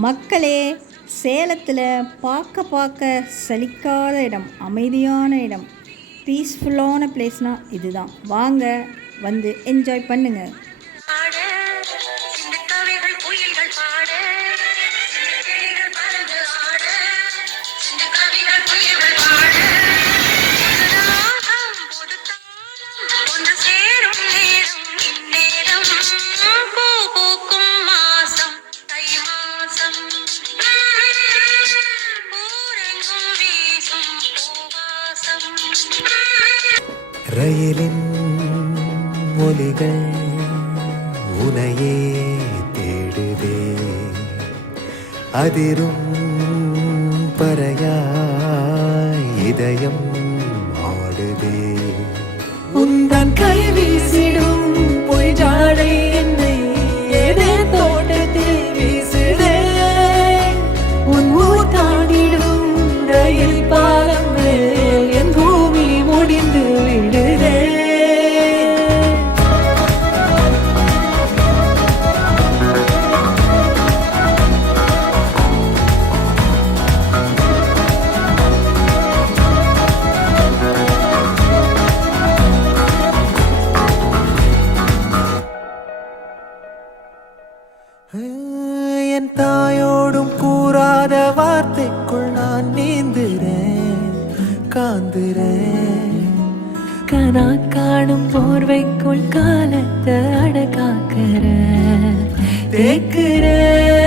மக்களே, சேலத்தில் பார்க்க சலிக்காத இடம், அமைதியான இடம், பீஸ்ஃபுல்லான பிளேஸ்னால் இதுதான். வாங்க, வந்து என்ஜாய் பண்ணுங்கள். ரயிலின் ஒலிகள் உனையே தேடுதே, அதிரும் பறையாய் இதயம் ஆடுதே. உந்தன் கை வீசிடும் பொய் ஜாடை என்னை ஏதே தோட்டத்தில் வீசுதே. உன் ஊர் தாண்டிடும் ரயில் பாலம் மேல் என் பூமி முடிந்து விடுதே. என் தாயோடும் கூறாத வார்த்தைக்குள் நான் நீந்துறேன், காந்துறேன். கனா காணும் போர்வைக்குள் காலத்தை அடக்காக்கிற தேக்குறேன்.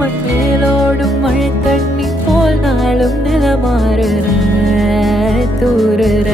மண்ணேலோடும் மழை தண்ணி போல் நாளும் நிலமாறுற தூறுற